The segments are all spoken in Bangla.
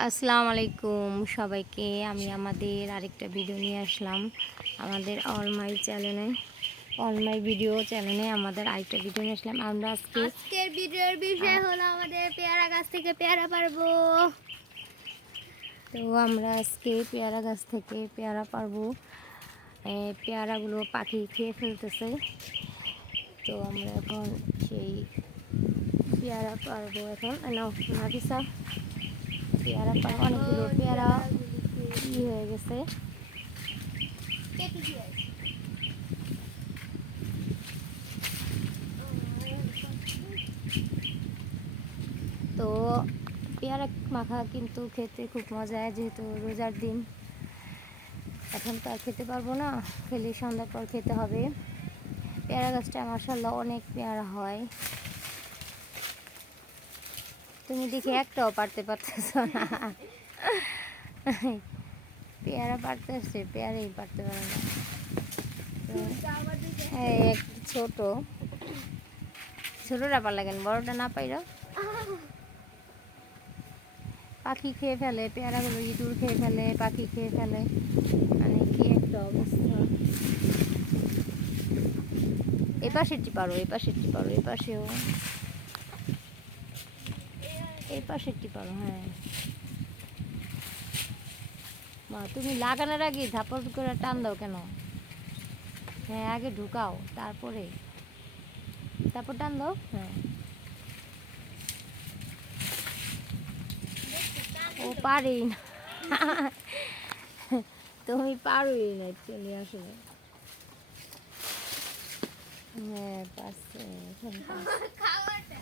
আসসালামু আলাইকুম সবাইকে। আমি আমাদের আরেকটা ভিডিও নিয়ে আসলাম আমাদের অল মাই চ্যানেলে, অল মাই ভিডিও চ্যানেলে আমাদের আরেকটা ভিডিও নিয়ে আসলাম। আমরা আজকের ভিডিওর বিষয় হলো আমাদের পেয়ারা গাছ থেকে পেয়ারা পারবো। তো আমরা আজকে পেয়ারা গাছ থেকে পেয়ারা পারবো। পেয়ারাগুলো পাখি খেয়ে ফেলতেছে, তো আমরা এখন সেই পেয়ারা পারবো। এখন নাফিসা পেয়ারা পারবো। অনেকগুলো পেয়ারা হয়ে গেছে। তো পেয়ারা মাখা কিন্তু খেতে খুব মজা, যেহেতু রোজার দিন। এখন তো আর খেতে পারবো না, খেলে সন্ধ্যার পর খেতে হবে। পেয়ারা গাছটা মাশাআল্লাহ অনেক পেয়ারা হয়। তুমি দেখে একটাও পারতে পারতেছো না। পেয়ারা পারতে আসছে, পেয়ারাই পারতে পারে না। ছোট ছোটটা পার লাগেন, বড়টা না পাইরা পাখি খেয়ে ফেলে পেয়ারাগুলো, ইঁদুর খেয়ে ফেলে, পাখি খেয়ে ফেলে, মানে কি একটা অবস্থা। এপাশেরটি পারো, এপাশেরটি পারো, এপাশেও এপাশেরটি পারো। হ্যাঁ মা, তুমি লাগানোর আগে ধাপড় করে টান দাও কেন? হ্যাঁ আগে ঢুকাও, তারপরে তারপর টান দাও। হ্যাঁ ও পারেই না। তুমি পারোই না অ্যাকচুয়ালি আসলে। হ্যাঁ পারছে, এখন পারছে।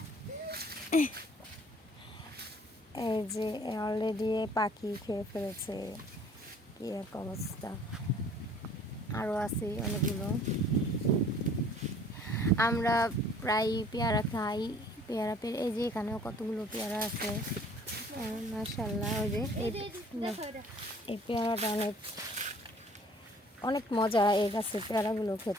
এই যে অলরেডি পাখি খেয়ে ফেলেছে, কি এক অবস্থা। আরও আছে অনেকগুলো। আমরা প্রায় পেয়ারা খাই, পেয়ারা এই যে এখানেও কতগুলো পেয়ারা আছে মাশাআল্লাহ। ওই যে এই পেয়ারাটা অনেক অনেক মজা, এই গাছের পেয়ারাগুলো খেতে।